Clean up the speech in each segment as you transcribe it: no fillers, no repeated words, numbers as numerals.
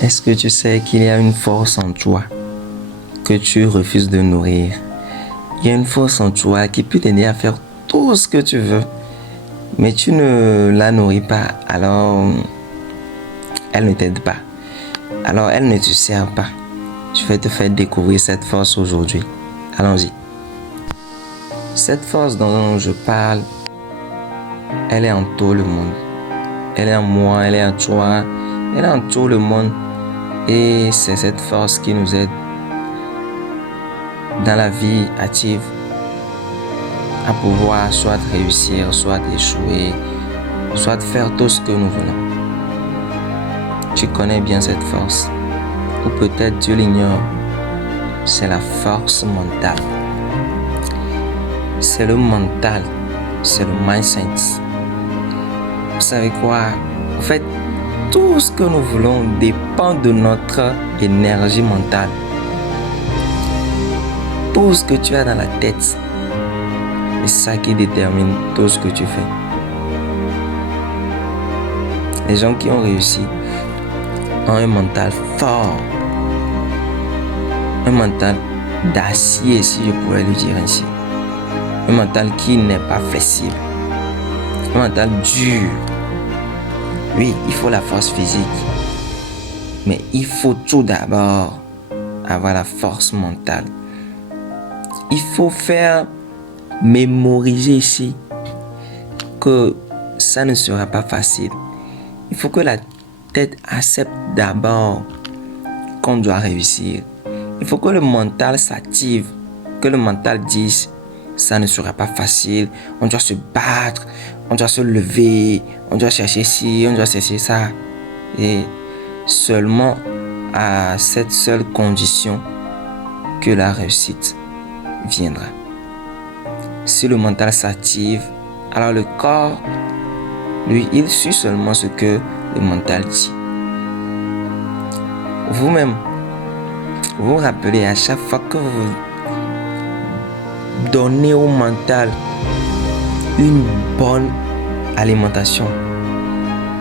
Est-ce que tu sais qu'il y a une force en toi que tu refuses de nourrir? Il y a une force en toi qui peut t'aider à faire tout ce que tu veux, mais tu ne la nourris pas, alors elle ne t'aide pas. Alors elle ne te sert pas. Je vais te faire découvrir cette force aujourd'hui. Allons-y. Cette force dont je parle, elle est en tout le monde. Elle est en moi, elle est en toi, elle est en tout le monde. Et c'est cette force qui nous aide dans la vie active à pouvoir soit réussir, soit échouer, soit faire tout ce que nous voulons. Tu connais bien cette force, ou peut-être tu l'ignores. C'est la force mentale. C'est le mental, c'est le mindset. Vous savez quoi? En fait, tout ce que nous voulons dépend de notre énergie mentale. Tout ce que tu as dans la tête, c'est ça qui détermine tout ce que tu fais. Les gens qui ont réussi ont un mental fort, un mental d'acier, si je pourrais le dire ainsi. Un mental qui n'est pas flexible, un mental dur. Oui, il faut la force physique, mais il faut tout d'abord avoir la force mentale. Il faut faire mémoriser ici que ça ne sera pas facile. Il faut que la tête accepte d'abord qu'on doit réussir. Il faut que le mental s'active, que le mental dise ça ne sera pas facile, on doit se battre, on doit se lever, on doit chercher ci, on doit chercher ça. Et seulement à cette seule condition que la réussite viendra. Si le mental s'active, alors le corps, lui, il suit seulement ce que le mental dit. Vous-même, vous vous rappelez à chaque fois que vous donnez au mental une bonne alimentation,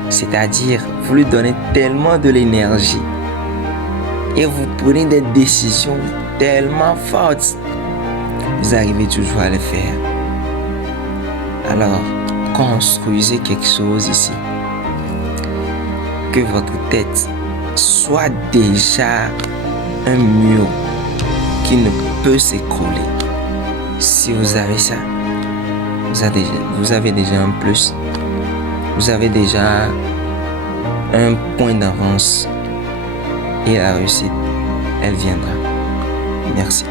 c'est-à-dire vous lui donnez tellement de l'énergie et vous prenez des décisions tellement fortes, vous arrivez toujours à le faire. Alors, construisez quelque chose ici. Que votre tête soit déjà un mur qui ne peut s'écrouler. Si vous avez ça, vous avez déjà un plus. Vous avez déjà un point d'avance. Et la réussite, elle viendra. Merci.